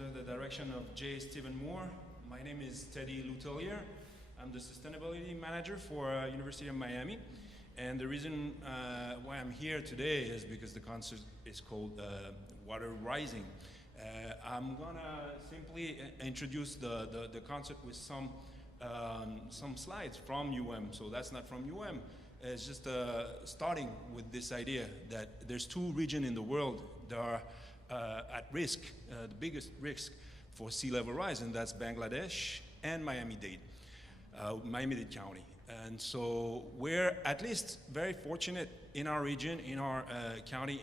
under the direction of J. Stephen Moore. My name is Teddy Loutelier. I'm the Sustainability Manager for University of Miami. And the reason why I'm here today is because the concert is called Water Rising. I'm gonna simply introduce the concert with some slides from UM. So that's not from UM. It's just starting with this idea that there's two regions in the world that are at risk, the biggest risk for sea level rise, and that's Bangladesh and Miami-Dade County. And so we're at least very fortunate in our region, in our county,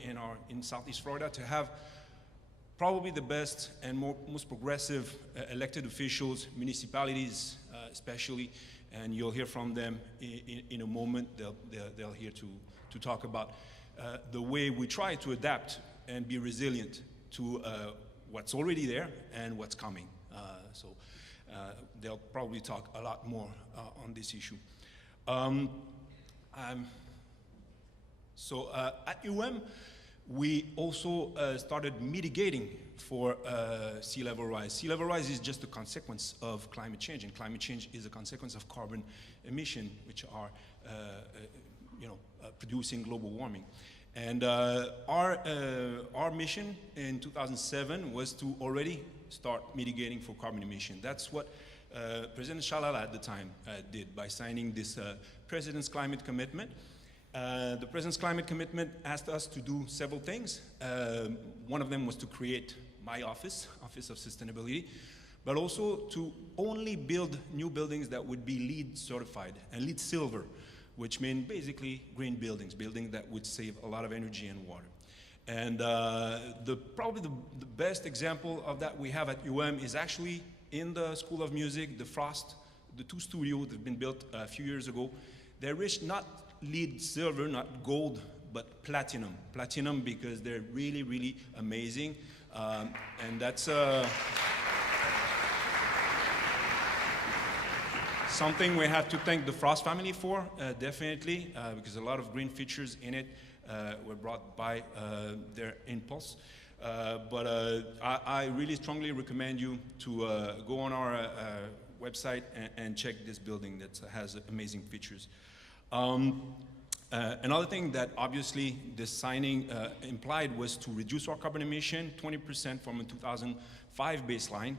in Southeast Florida, to have probably the best and most progressive elected officials, municipalities especially, and you'll hear from them in a moment. They'll here to talk about the way we try to adapt and be resilient to what's already there and what's coming. They'll probably talk a lot more on this issue. At UM, we also started mitigating for sea level rise. Sea level rise is just a consequence of climate change, and climate change is a consequence of carbon emission, which are producing global warming. And our mission in 2007 was to already start mitigating for carbon emission. That's what President Shalala at the time did by signing this President's Climate Commitment. The President's Climate Commitment asked us to do several things. One of them was to create my office of sustainability, but also to only build new buildings that would be LEED certified and LEED silver, which meant basically green buildings that would save a lot of energy and water. And probably the best example of that we have at UM is actually in the School of Music, the Frost, the two studios that have been built a few years ago. They reached not LEED silver, not gold, but platinum. Platinum because they're really, really amazing. And that's something we have to thank the Frost family for, definitely, because a lot of green features in it were brought by their impulse. I really strongly recommend you to go on our website and check this building that has amazing features. Another thing that obviously this signing implied was to reduce our carbon emission 20% from a 2005 baseline,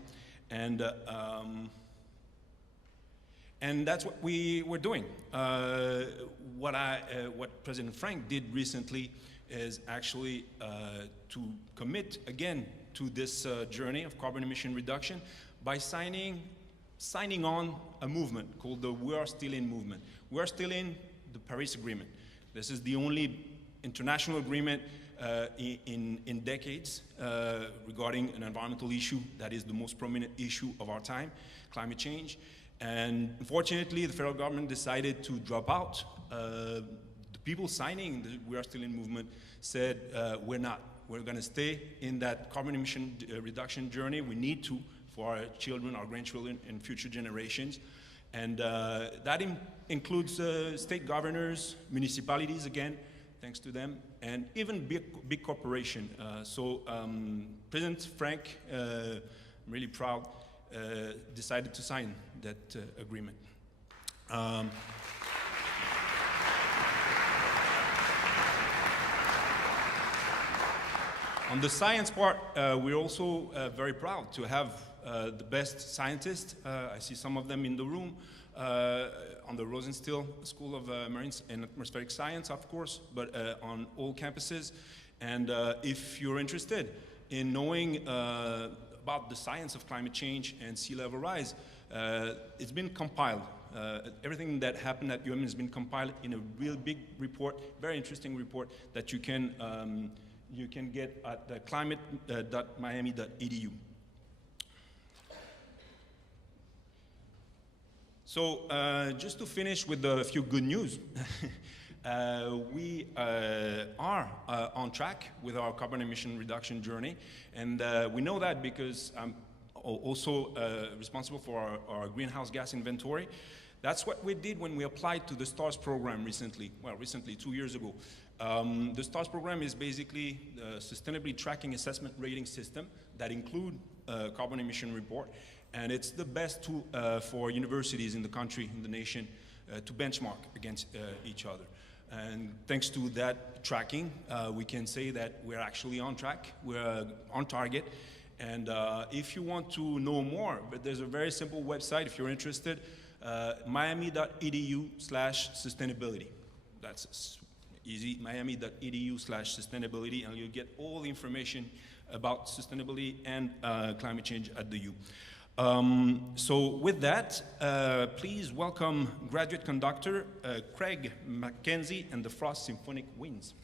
and that's what we were doing. What President Frank did recently is actually to commit again to this journey of carbon emission reduction by signing on a movement called the We Are Still In movement. We are still in the Paris Agreement. This is the only international agreement in decades regarding an environmental issue that is the most prominent issue of our time, climate change. And unfortunately, the federal government decided to drop out. The people signing the We Are Still In movement said, we're not. We're going to stay in that carbon emission reduction journey. We need to for our children, our grandchildren, and future generations. And that includes state governors, municipalities, again, thanks to them, and even big corporation. President Frank, I'm really proud, decided to sign that agreement. On the science part, we're also very proud to have the best scientists. I see some of them in the room on the Rosenstiel School of Marine and Atmospheric Science, of course, but on all campuses. And if you're interested in knowing about the science of climate change and sea level rise, it's been compiled. Everything that happened at UM has been compiled in a real big report, very interesting report that you can get at climate.miami.edu. So just to finish with a few good news, we are on track with our carbon emission reduction journey, and we know that because I'm also responsible for our greenhouse gas inventory. That's what we did when we applied to the STARS program recently, 2 years ago. The STARS program is basically a sustainability tracking assessment rating system that include carbon emission report, and it's the best tool for universities in the country, in the nation, to benchmark against each other. And thanks to that tracking, we can say that we're actually on track, we're on target. And if you want to know more, but there's a very simple website if you're interested, miami.edu/sustainability. That's easy, miami.edu/sustainability, and you'll get all the information about sustainability and climate change at the U. So with that, please welcome graduate conductor Craig Mackenzie and the Frost Symphonic Winds.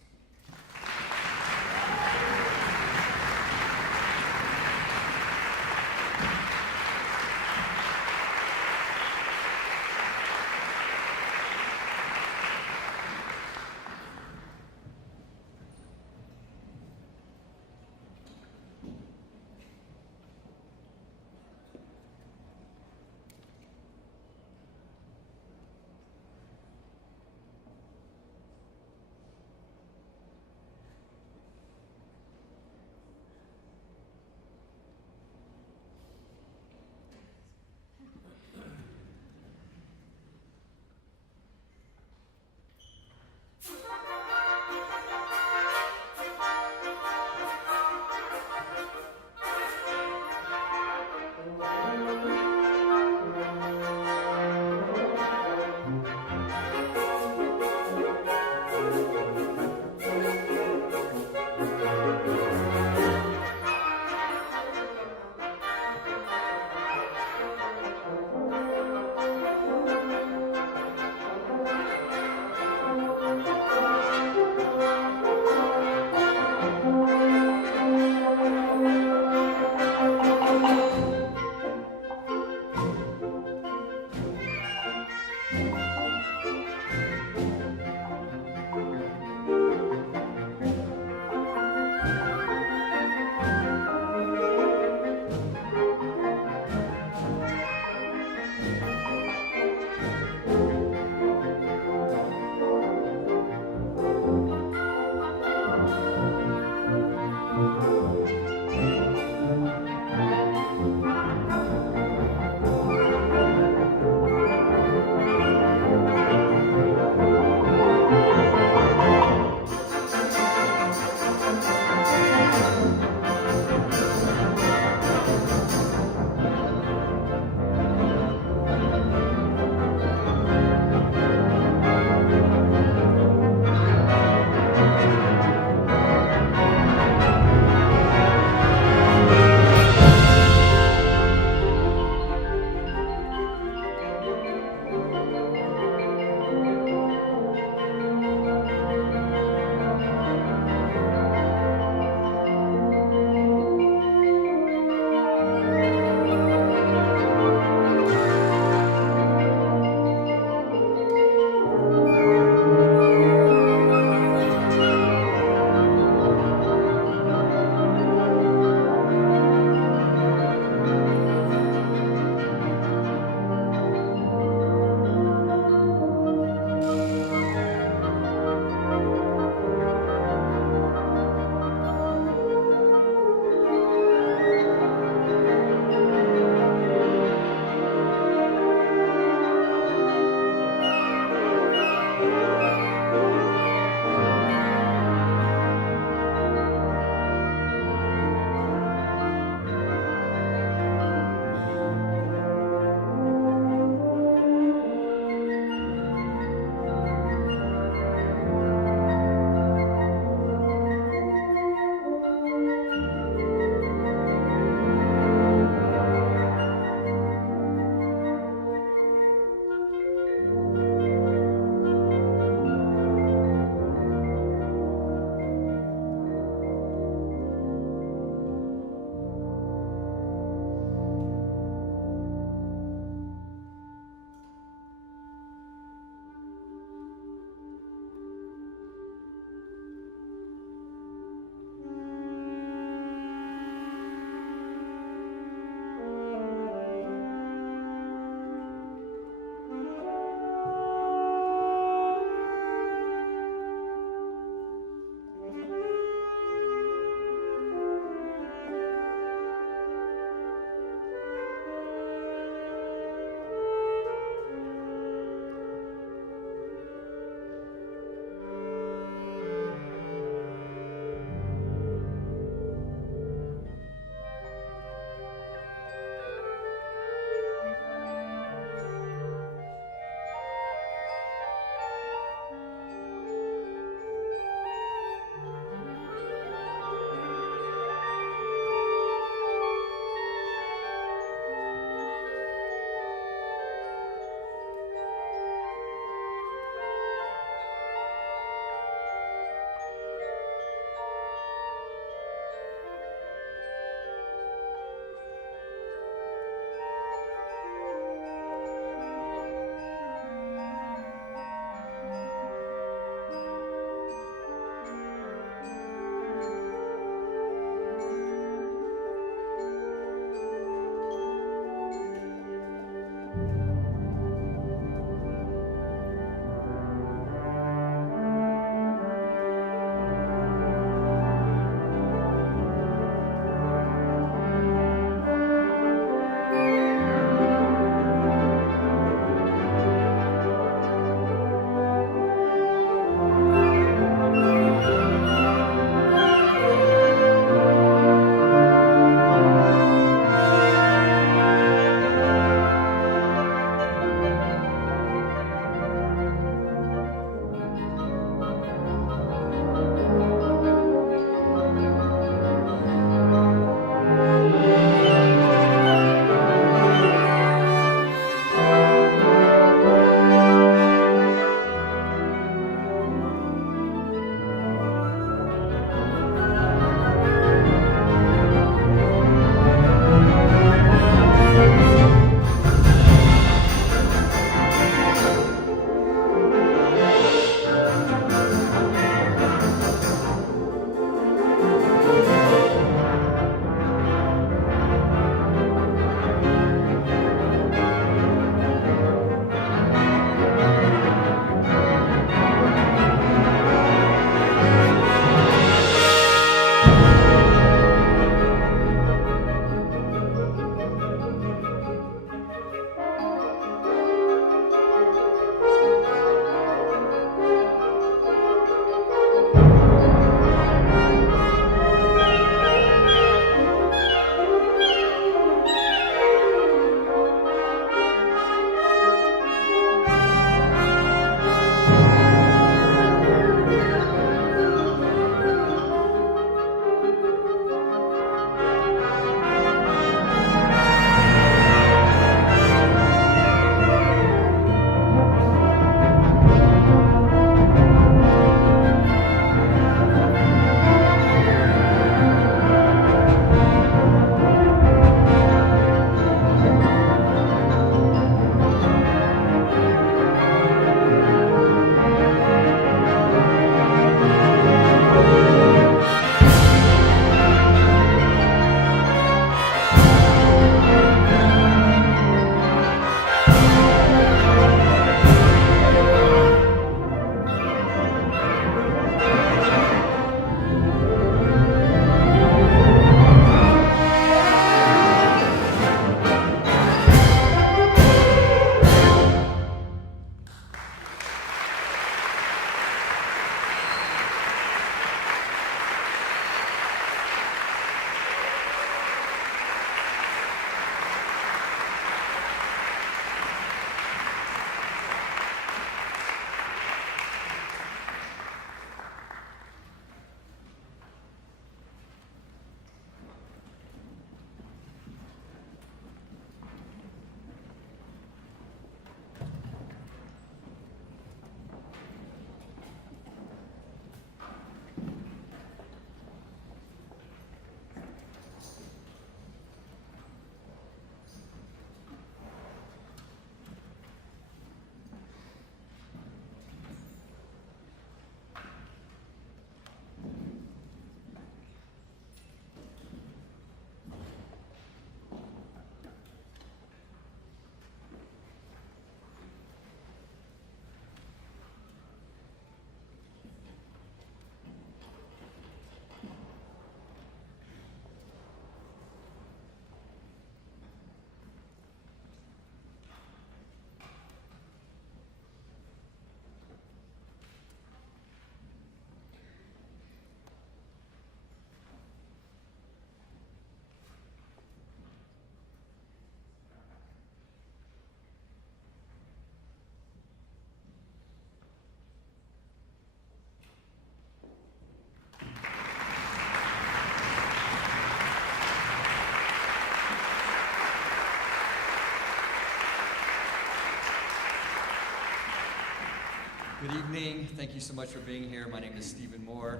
Good evening. Thank you so much for being here. My name is Stephen Moore.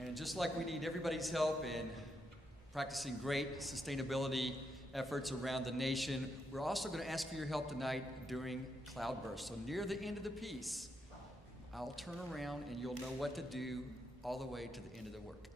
And just like we need everybody's help in practicing great sustainability efforts around the nation, we're also going to ask for your help tonight during Cloudburst. So near the end of the piece, I'll turn around and you'll know what to do all the way to the end of the work.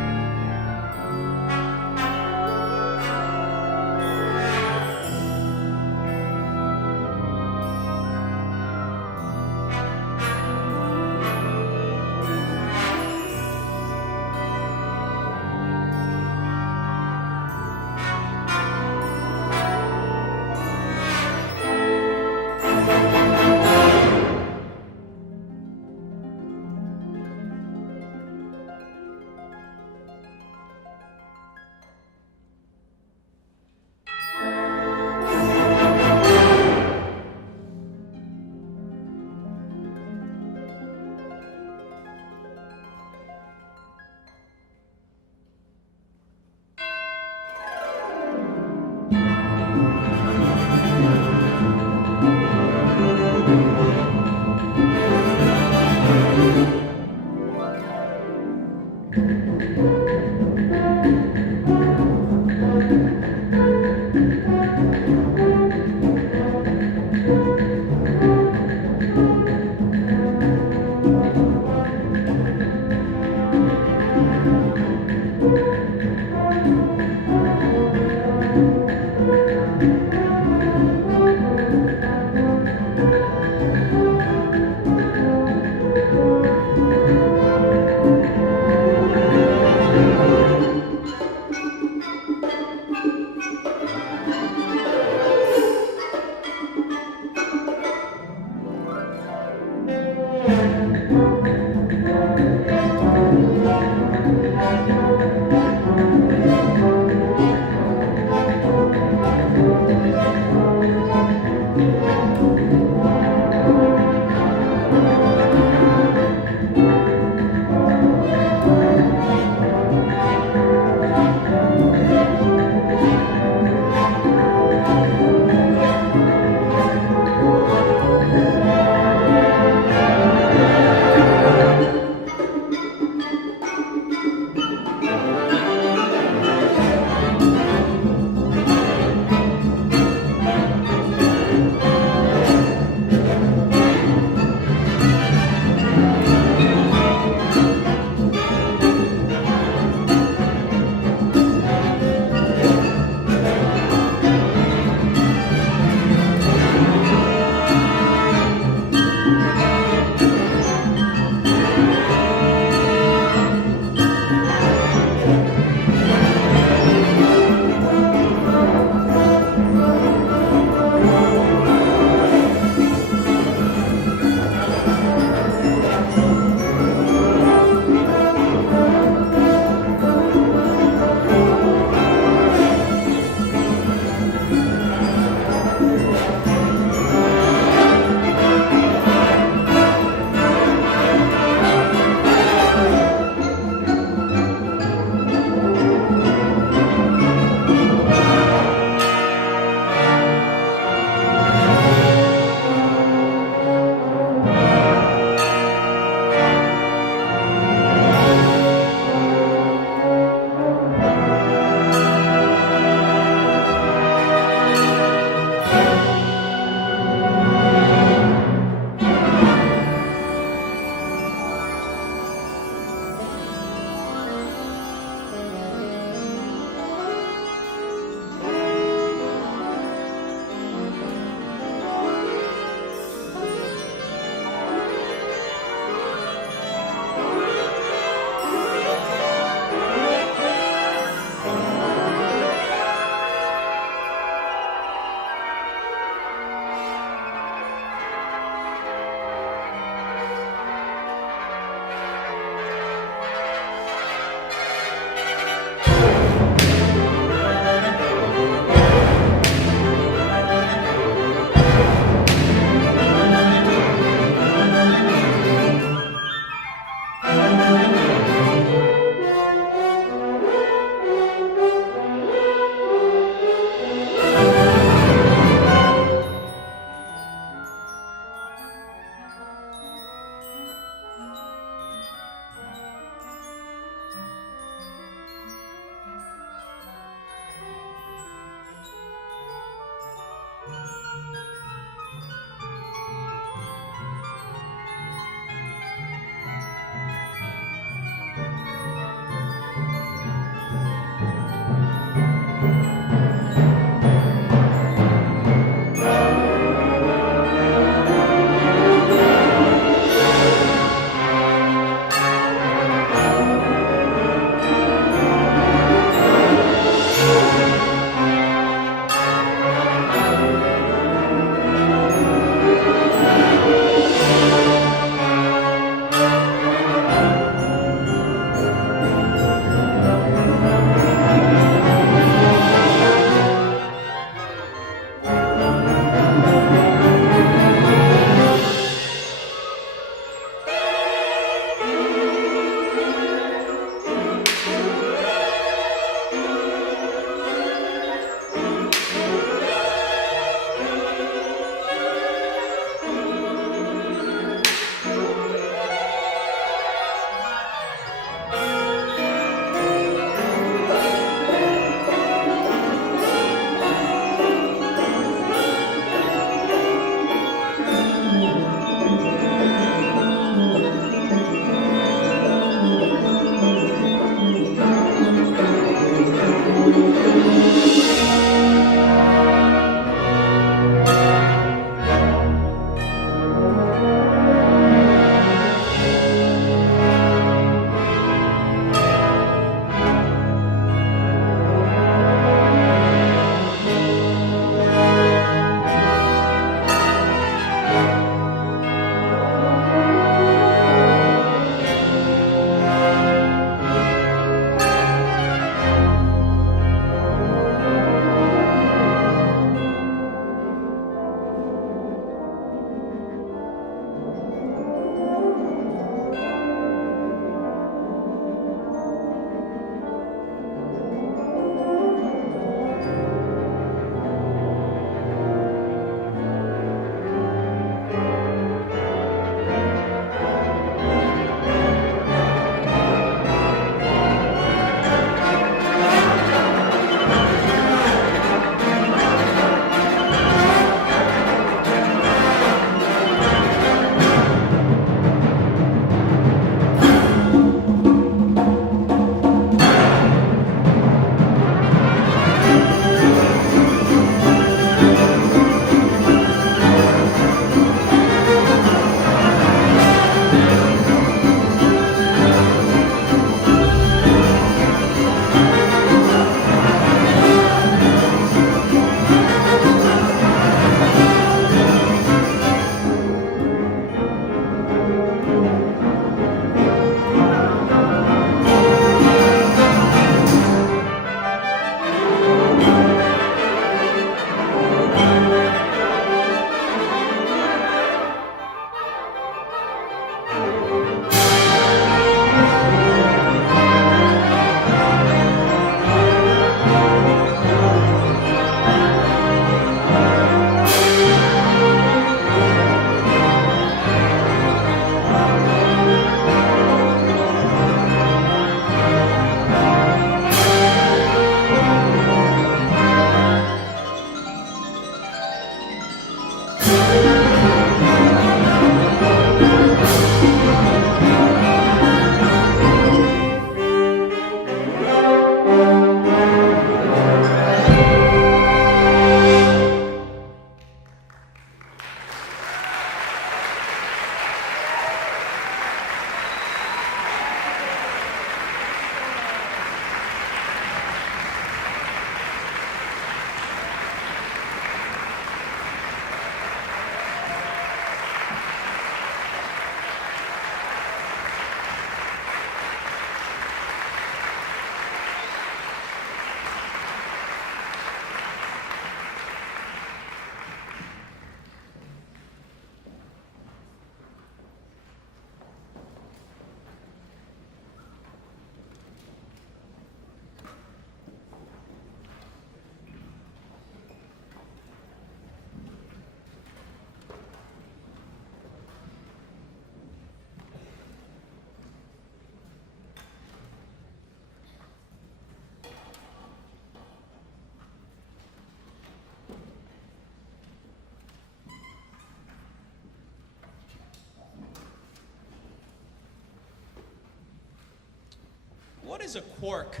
What is a quark?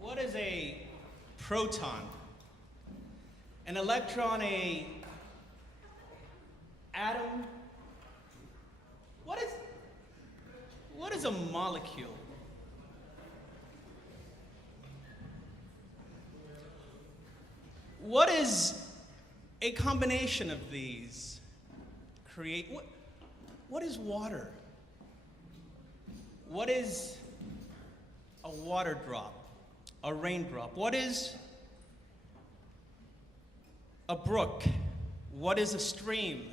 What is a proton? An electron, a atom? What is a molecule? What is a combination of these create? What is water? What is a water drop? A raindrop? What is a brook? What is a stream?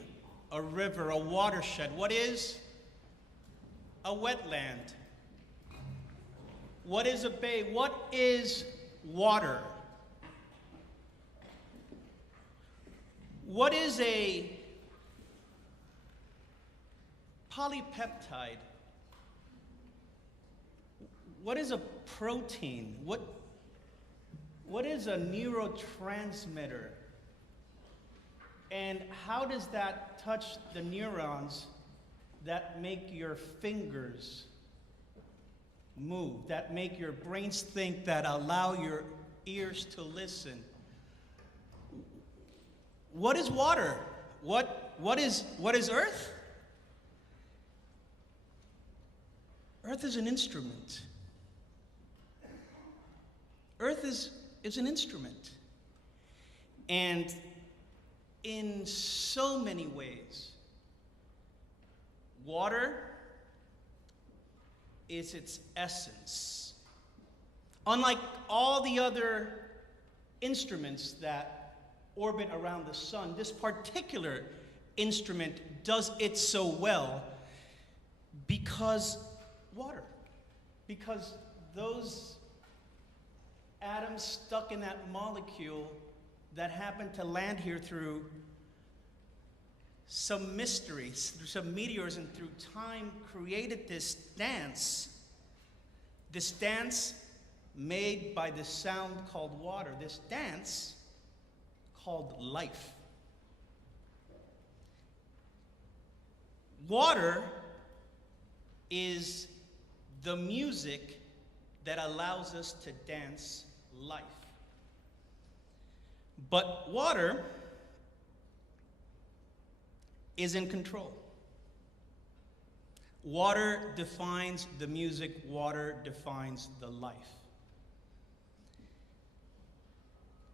A river? A watershed? What is a wetland? What is a bay? What is water? What is a polypeptide? What is a protein? What is a neurotransmitter? And how does that touch the neurons that make your fingers move, that make your brains think, that allow your ears to listen? What is water? What is earth? Earth is an instrument. Earth is an instrument. And in so many ways, water is its essence. Unlike all the other instruments that orbit around the sun, this particular instrument does it so well because water. Because those atoms stuck in that molecule that happened to land here through some mysteries, through some meteors, and through time created this dance made by the sound called water, this dance called life. Water is the music that allows us to dance life. But water is in control. Water defines the music, water defines the life.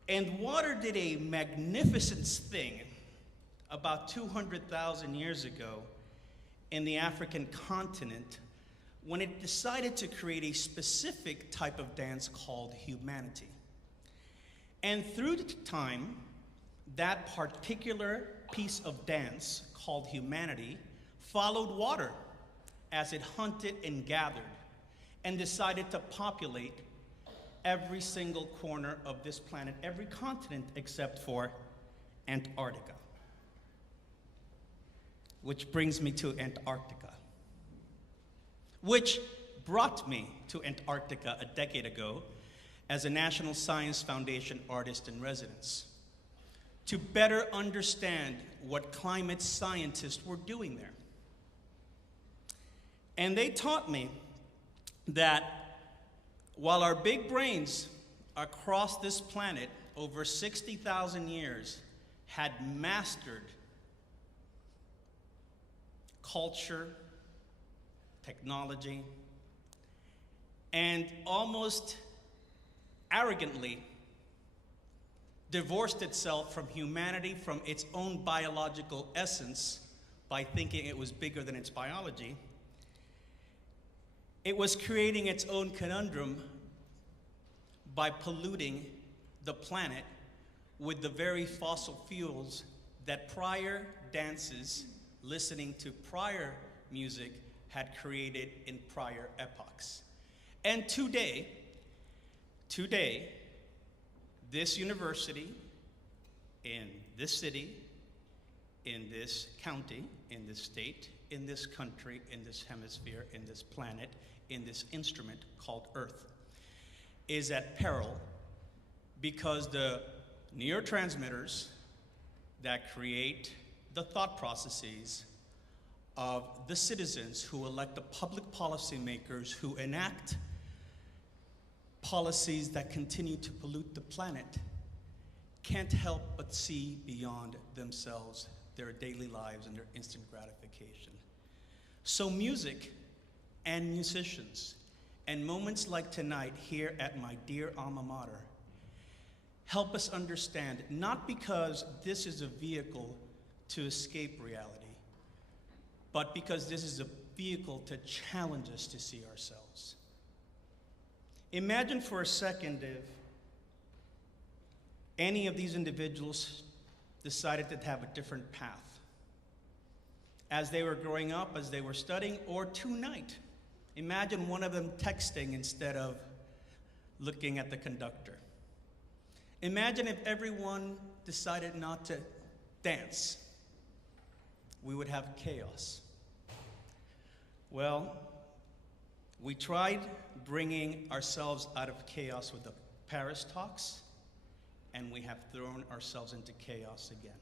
And water did a magnificent thing about 200,000 years ago in the African continent when it decided to create a specific type of dance called humanity. And through time, that particular piece of dance called humanity followed water as it hunted and gathered and decided to populate every single corner of this planet, every continent except for Antarctica. Which brings me to Antarctica, which brought me to Antarctica a decade ago as a National Science Foundation artist in residence, to better understand what climate scientists were doing there. And they taught me that while our big brains across this planet over 60,000 years had mastered culture, technology, and almost arrogantly divorced itself from humanity, from its own biological essence, by thinking it was bigger than its biology, it was creating its own conundrum by polluting the planet with the very fossil fuels that prior dances, listening to prior music, had created in prior epochs. And today, this university, in this city, in this county, in this state, in this country, in this hemisphere, in this planet, in this instrument called Earth, is at peril because the neurotransmitters that create the thought processes of the citizens who elect the public policymakers who enact policies that continue to pollute the planet can't help but see beyond themselves, their daily lives, and their instant gratification. So music and musicians, and moments like tonight here at my dear alma mater, help us understand, not because this is a vehicle to escape reality, but because this is a vehicle to challenge us to see ourselves. Imagine for a second if any of these individuals decided to have a different path as they were growing up, as they were studying, or tonight. Imagine one of them texting instead of looking at the conductor. Imagine if everyone decided not to dance. We would have chaos. Well, we tried bringing ourselves out of chaos with the Paris talks, and we have thrown ourselves into chaos again.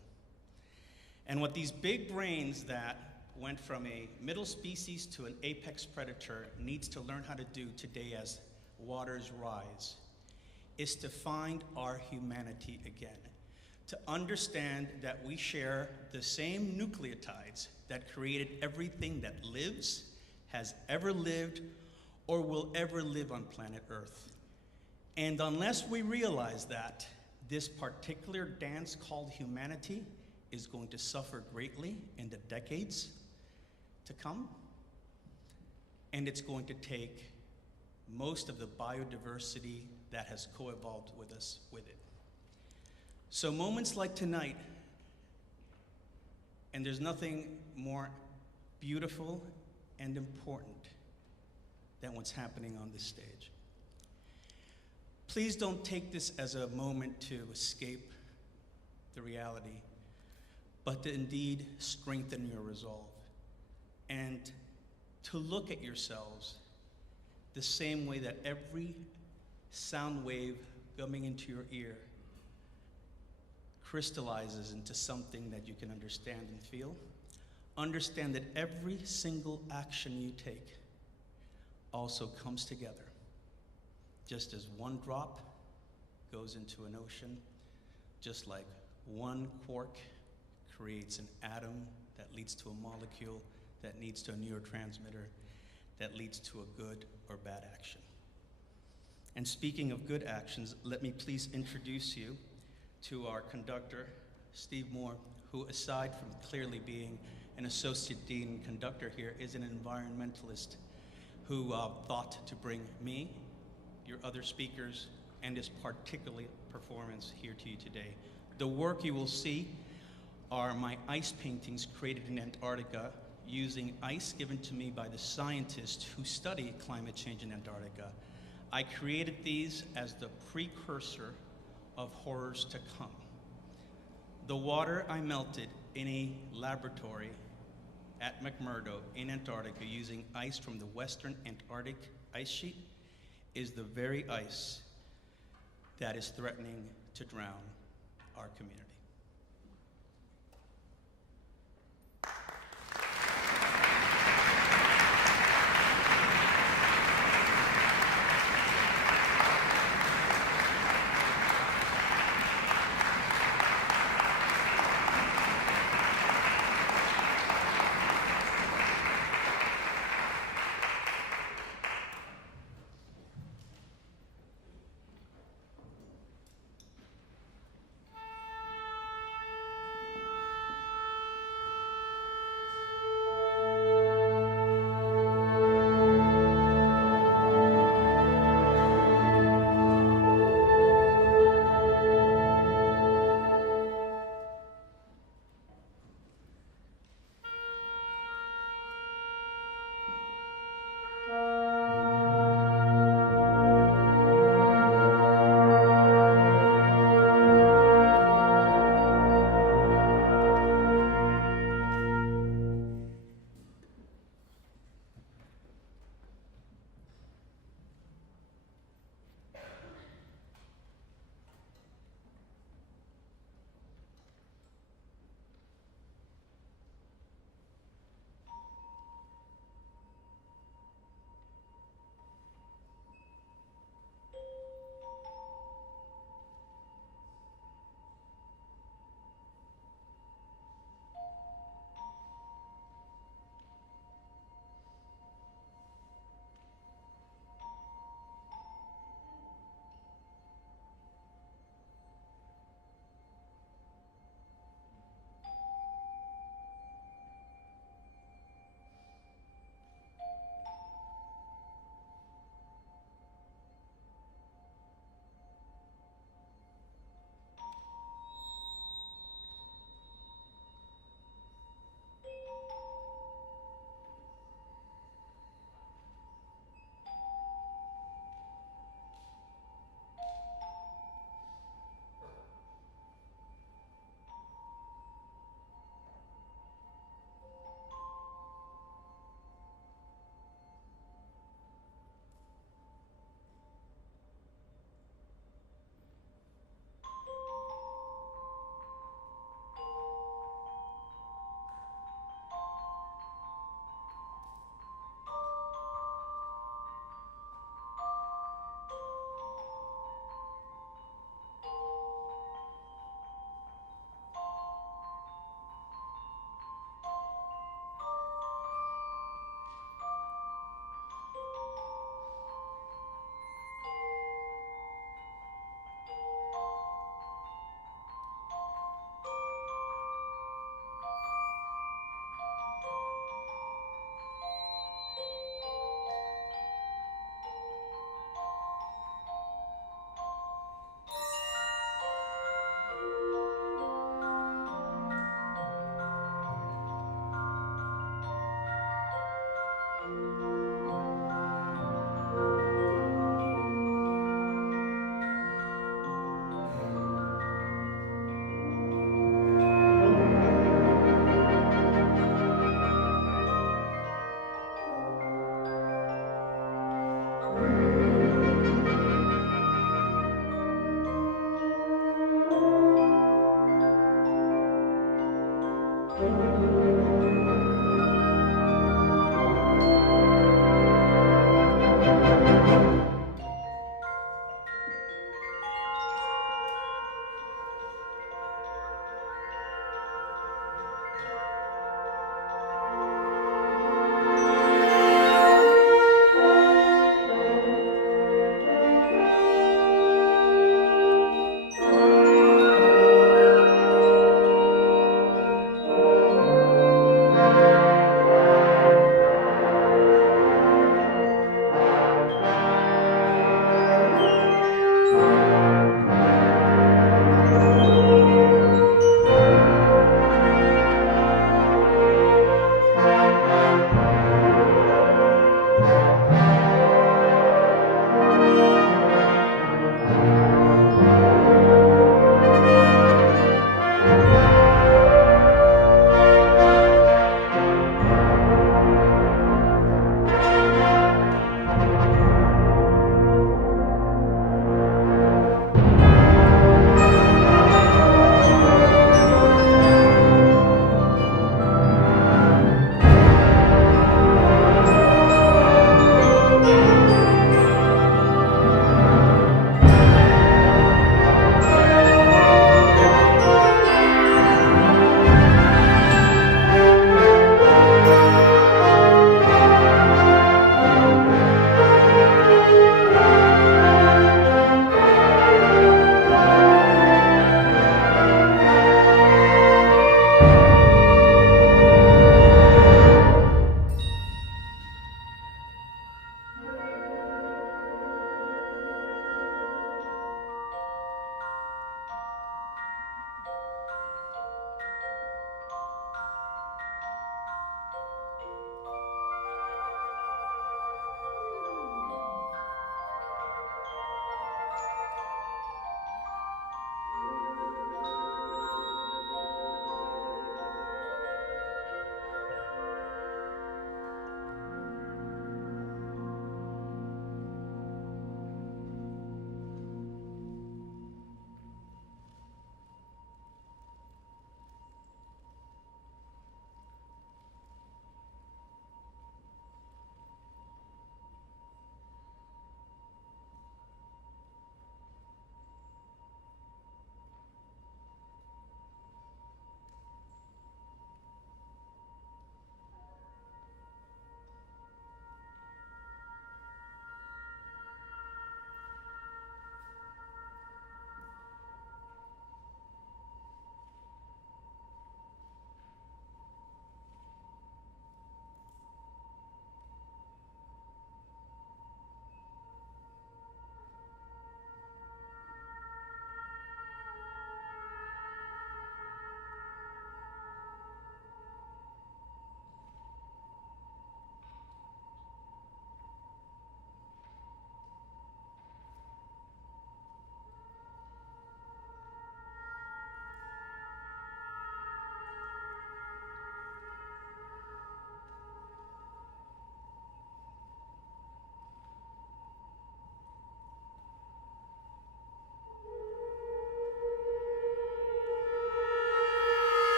And what these big brains that went from a middle species to an apex predator needs to learn how to do today as waters rise is to find our humanity again, to understand that we share the same nucleotides that created everything that lives, has ever lived, or will ever live on planet Earth. And unless we realize that, this particular dance called humanity is going to suffer greatly in the decades to come, and it's going to take most of the biodiversity that has co-evolved with us with it. So moments like tonight, and there's nothing more beautiful and important than what's happening on this stage. Please don't take this as a moment to escape the reality, but to indeed strengthen your resolve and to look at yourselves the same way that every sound wave coming into your ear crystallizes into something that you can understand and feel. Understand that every single action you take also comes together. Just as one drop goes into an ocean, just like one quark creates an atom that leads to a molecule, that leads to a neurotransmitter, that leads to a good or bad action. And speaking of good actions, let me please introduce you to our conductor, Steve Moore, who, aside from clearly being an associate dean and conductor here, is an environmentalist who thought to bring me, your other speakers, and this particular performance here to you today. The work you will see are my ice paintings created in Antarctica using ice given to me by the scientists who study climate change in Antarctica. I created these as the precursor of horrors to come. The water I melted in a laboratory at McMurdo in Antarctica using ice from the Western Antarctic ice sheet is the very ice that is threatening to drown our community.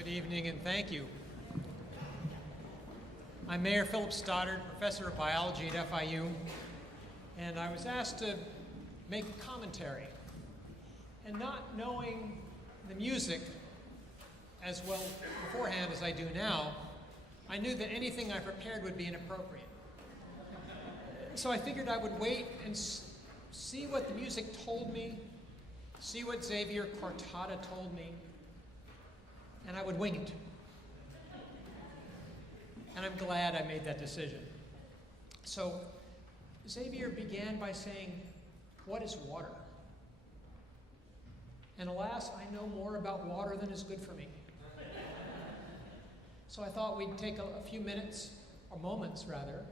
Good evening and thank you. I'm Mayor Philip Stoddard, professor of biology at FIU, and I was asked to make a commentary. And not knowing the music as well beforehand as I do now, I knew that anything I prepared would be inappropriate. So I figured I would wait and see what the music told me, see what Xavier Cortada told me, and I would wing it. And I'm glad I made that decision. So Xavier began by saying, "What is water?" And alas, I know more about water than is good for me. So I thought we'd take a few minutes, or moments rather,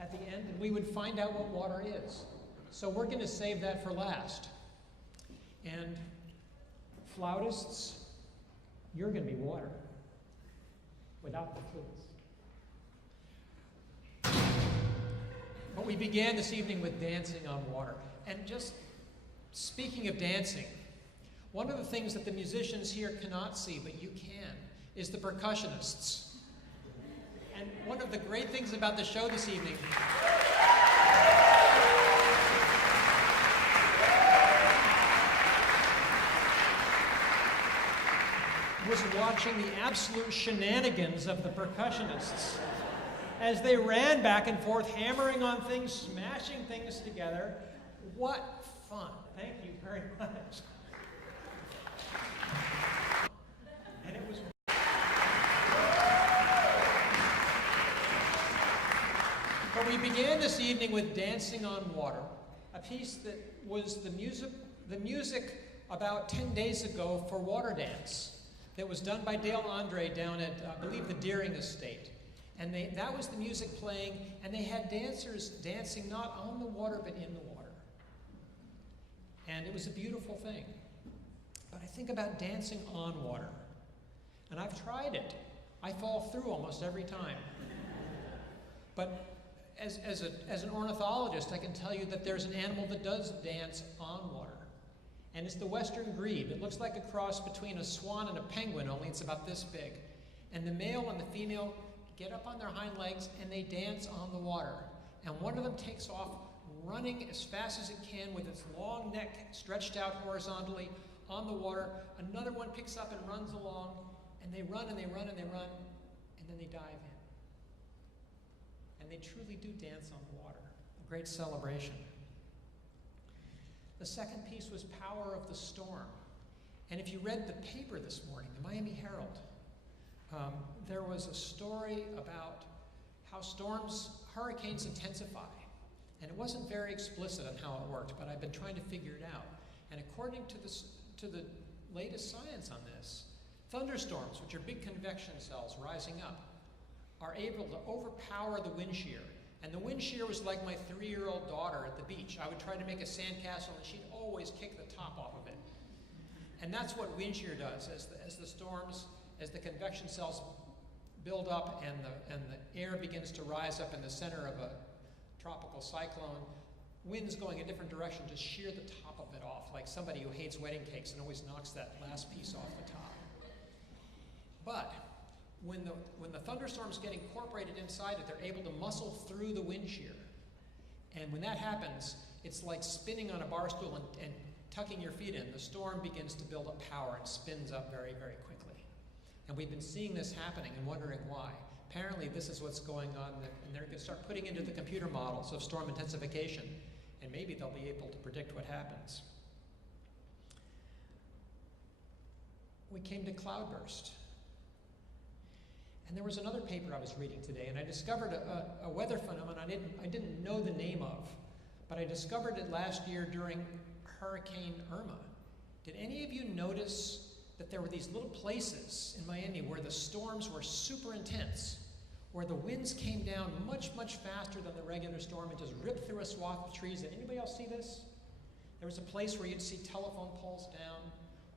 at the end, and we would find out what water is. So we're going to save that for last. And flautists, you're going to be water, without the flutes. But we began this evening with dancing on water. And just speaking of dancing, one of the things that the musicians here cannot see, but you can, is the percussionists. And one of the great things about the show this evening was watching the absolute shenanigans of the percussionists as they ran back and forth, hammering on things, smashing things together. What fun. Thank you very much. And it was But we began this evening with Dancing on Water, a piece that was the music about 10 days ago for Water Dance that was done by Dale Andre down at, I believe, the Deering Estate. And that was the music playing, and they had dancers dancing not on the water, but in the water. And it was a beautiful thing. But I think about dancing on water, and I've tried it. I fall through almost every time. But as an ornithologist, I can tell you that there's an animal that does dance on water. And it's the western grebe. It looks like a cross between a swan and a penguin, only it's about this big. And the male and the female get up on their hind legs and they dance on the water. And one of them takes off running as fast as it can with its long neck stretched out horizontally on the water. Another one picks up and runs along, and they run and they run and they run, and then they dive in. And they truly do dance on the water. A great celebration. The second piece was Power of the Storm. And if you read the paper this morning, the Miami Herald, there was a story about how hurricanes intensify. And it wasn't very explicit on how it worked, but I've been trying to figure it out. And according to the latest science on this, thunderstorms, which are big convection cells rising up, are able to overpower the wind shear. And the wind shear was like my 3-year-old daughter at the beach. I would try to make a sandcastle and she'd always kick the top off of it. And that's what wind shear does. As the convection cells build up and the air begins to rise up in the center of a tropical cyclone, winds going a different direction just shear the top of it off, like somebody who hates wedding cakes and always knocks that last piece off the top. But when the thunderstorms get incorporated inside it, they're able to muscle through the wind shear. And when that happens, it's like spinning on a bar stool and tucking your feet in. The storm begins to build up power and spins up very, very quickly. And we've been seeing this happening and wondering why. Apparently this is what's going on, and they're going to start putting into the computer models of storm intensification, and maybe they'll be able to predict what happens. We came to cloudburst. And there was another paper I was reading today, and I discovered a weather phenomenon I didn't know the name of, but I discovered it last year during Hurricane Irma. Did any of you notice that there were these little places in Miami where the storms were super intense, where the winds came down much, much faster than the regular storm and just ripped through a swath of trees? Did anybody else see this? There was a place where you'd see telephone poles down,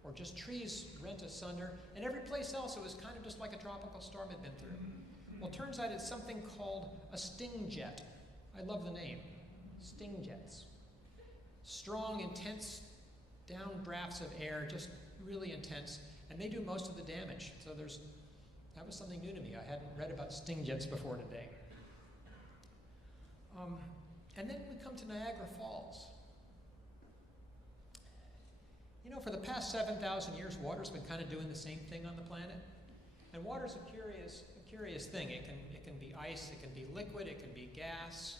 or just trees rent asunder, and every place else it was kind of just like a tropical storm had been through. Well, it turns out it's something called a sting jet. I love the name, sting jets. Strong, intense downdrafts of air, just really intense. and they do most of the damage. So that was something new to me. I hadn't read about sting jets before today. And then we come to Niagara Falls. You know, for the past 7,000 years, water's been kind of doing the same thing on the planet. And water's a curious thing. It can be ice, it can be liquid, it can be gas.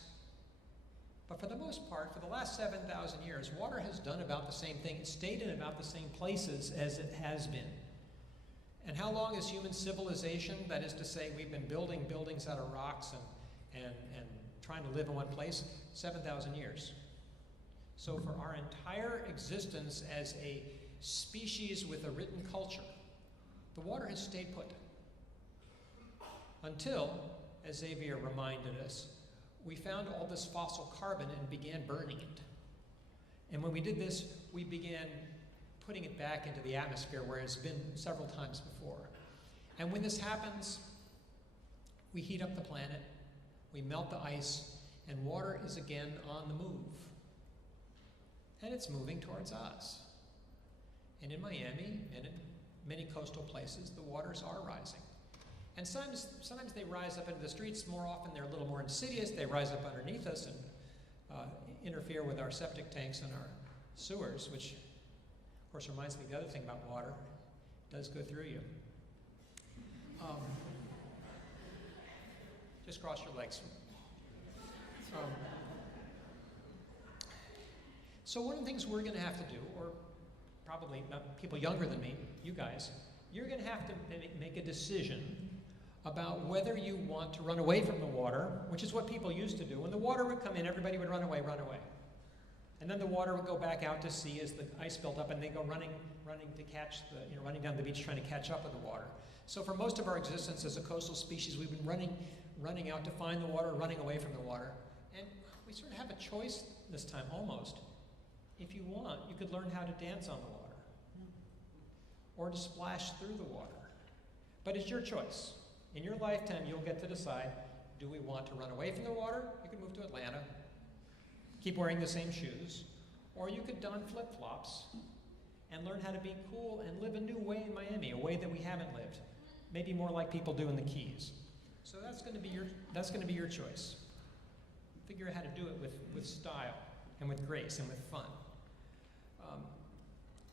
But for the most part, for the last 7,000 years, water has done about the same thing. It's stayed in about the same places as it has been. And how long is human civilization? That is to say, we've been building buildings out of rocks and trying to live in one place? 7,000 years. So for our entire existence as a species with a written culture, the water has stayed put. Until, as Xavier reminded us, we found all this fossil carbon and began burning it. And when we did this, we began putting it back into the atmosphere where it's been several times before. And when this happens, we heat up the planet, we melt the ice, and water is again on the move. And it's moving towards us. And in Miami and in many coastal places, the waters are rising. And sometimes they rise up into the streets. More often they're a little more insidious. They rise up underneath us and interfere with our septic tanks and our sewers, which of course reminds me of the other thing about water. It does go through you. Just cross your legs. So one of the things we're going to have to do, or probably not people younger than me, you guys, you're going to have to make a decision about whether you want to run away from the water, which is what people used to do. When the water would come in, everybody would run away. And then the water would go back out to sea as the ice built up, and they go running to catch running down the beach trying to catch up with the water. So for most of our existence as a coastal species, we've been running out to find the water, running away from the water. And we sort of have a choice this time, almost. If you want, you could learn how to dance on the water or to splash through the water. But it's your choice. In your lifetime, you'll get to decide, do we want to run away from the water? You could move to Atlanta, keep wearing the same shoes, or you could don flip-flops and learn how to be cool and live a new way in Miami, a way that we haven't lived. Maybe more like people do in the Keys. So that's going to be your choice. Figure out how to do it with style and with grace and with fun.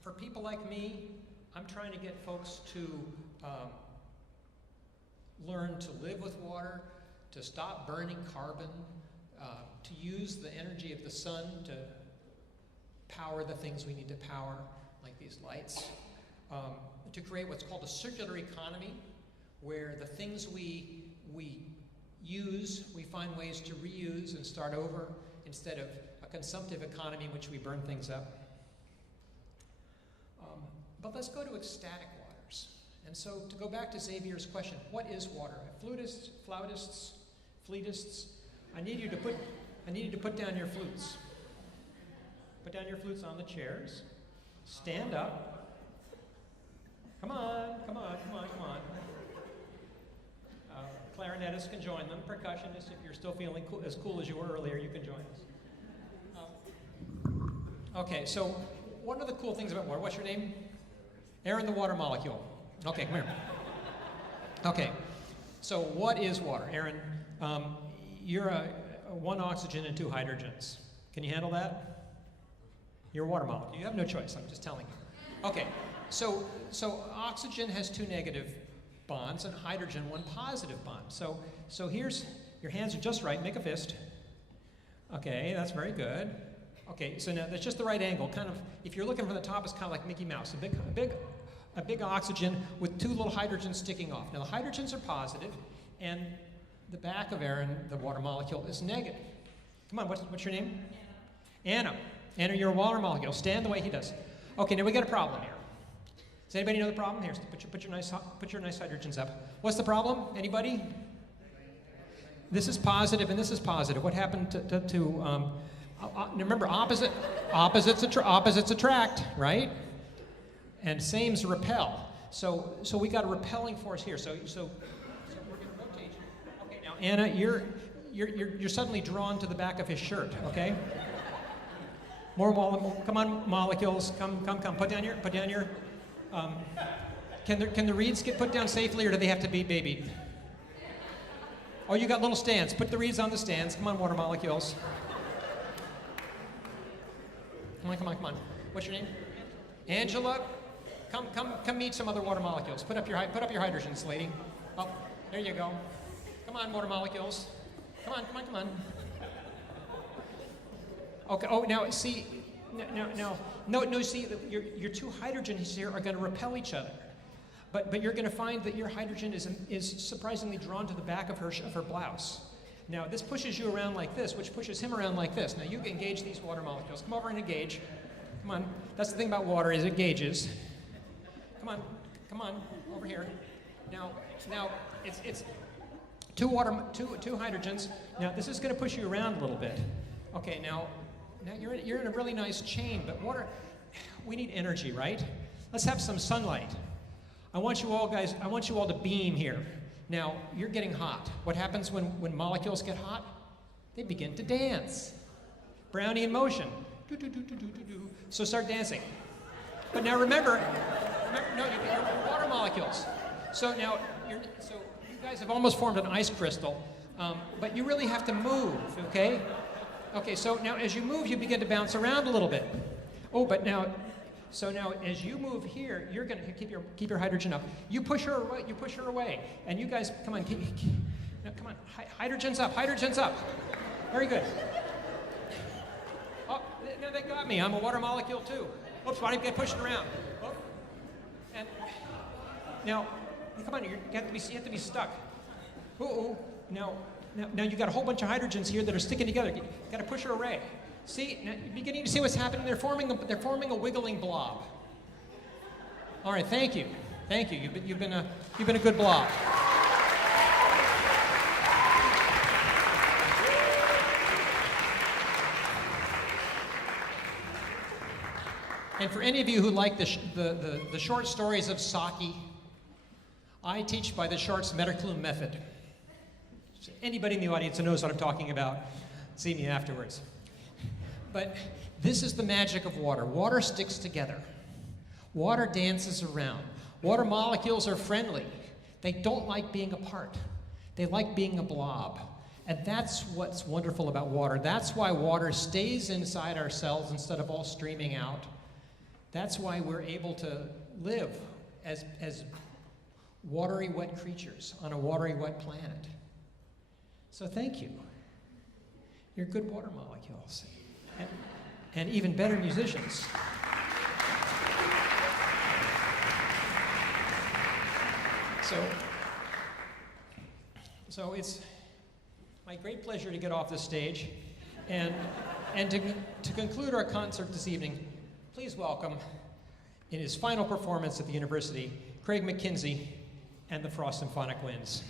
For people like me, I'm trying to get folks to learn to live with water, to stop burning carbon, to use the energy of the sun to power the things we need to power, like these lights, to create what's called a circular economy, where the things we use, we find ways to reuse and start over, instead of a consumptive economy in which we burn things up. But let's go to ecstatic waters. And so to go back to Xavier's question, what is water? Flutists, flautists, fleetists, I need you to put down your flutes. Put down your flutes on the chairs. Stand up. Come on. Clarinetists can join them. Percussionists, if you're still feeling as cool as you were earlier, you can join us. Okay, so one of the cool things about water, what's your name? Aaron the water molecule. Okay, come here. Okay, so what is water? Aaron, you're a 1 oxygen and 2 hydrogens. Can you handle that? You're a water molecule. You have no choice, I'm just telling you. Okay, so oxygen has 2 negative bonds and hydrogen 1 positive bond. So here's, your hands are just right, make a fist. Okay, that's very good. Okay, so now that's just the right angle. Kind of, if you're looking from the top, it's kind of like Mickey Mouse. A big oxygen with 2 little hydrogens sticking off. Now the hydrogens are positive, and the back of Aaron, the water molecule, is negative. Come on, what's your name? Anna. Anna, you're a water molecule. Stand the way he does. Okay, now we got a problem here. Does anybody know the problem? Here, put your nice hydrogens up. What's the problem? Anybody? This is positive and this is positive. What happened to remember, opposites attract, right? And sames repel. So we got a repelling force here. So we're going to rotate. Okay, now Anna, you're suddenly drawn to the back of his shirt. Okay. Come on, molecules. Come. Put down your. Can the reeds get put down safely, or do they have to be babied? Oh, you got little stands. Put the reeds on the stands. Come on, water molecules. Come on. What's your name? Angela. Come meet some other water molecules. Put up your hydrogens, lady. Oh, there you go. Come on, water molecules. Come on. Okay. Oh, now see. No. See, your two hydrogens here are going to repel each other. But you're going to find that your hydrogen is surprisingly drawn to the back of her blouse. Now, this pushes you around like this, which pushes him around like this. Now, you engage these water molecules. Come over and engage. Come on. That's the thing about water, is it gauges. Come on, over here. Now, it's two hydrogens. Now, this is going to push you around a little bit. Okay, now you're in a really nice chain, but water, we need energy, right? Let's have some sunlight. I want you all to beam here. Now, you're getting hot. What happens when molecules get hot? They begin to dance. Brownian motion. Do, do, do, do, do, do, do. So start dancing. But now remember, you're water molecules. So now, you guys have almost formed an ice crystal, but you really have to move, okay? Okay, so now as you move, you begin to bounce around a little bit. Oh, but now, as you move here, you're going to keep your hydrogen up. You push her away, and you guys, come on, come on, hydrogen's up. Very good. Oh, no, they got me. I'm a water molecule too. Oops, why did I get pushed around? Oh. And now, come on, you have to be stuck. Uh-oh. Now you got a whole bunch of hydrogens here that are sticking together. You got to push her away. See, now you're beginning to see what's happening. They're forming a wiggling blob. All right, thank you. You've been a good blob. And for any of you who like the short stories of Saki, I teach by the Short's Metaclume method. So anybody in the audience who knows what I'm talking about, see me afterwards. But this is the magic of water. Water sticks together. Water dances around. Water molecules are friendly. They don't like being apart. They like being a blob. And that's what's wonderful about water. That's why water stays inside our cells instead of all streaming out. That's why we're able to live as watery, wet creatures on a watery, wet planet. So thank you. You're good water molecules. And even better musicians. So it's my great pleasure to get off the stage and to conclude our concert this evening. Please welcome, in his final performance at the university, Craig McKinsey and the Frost Symphonic Winds.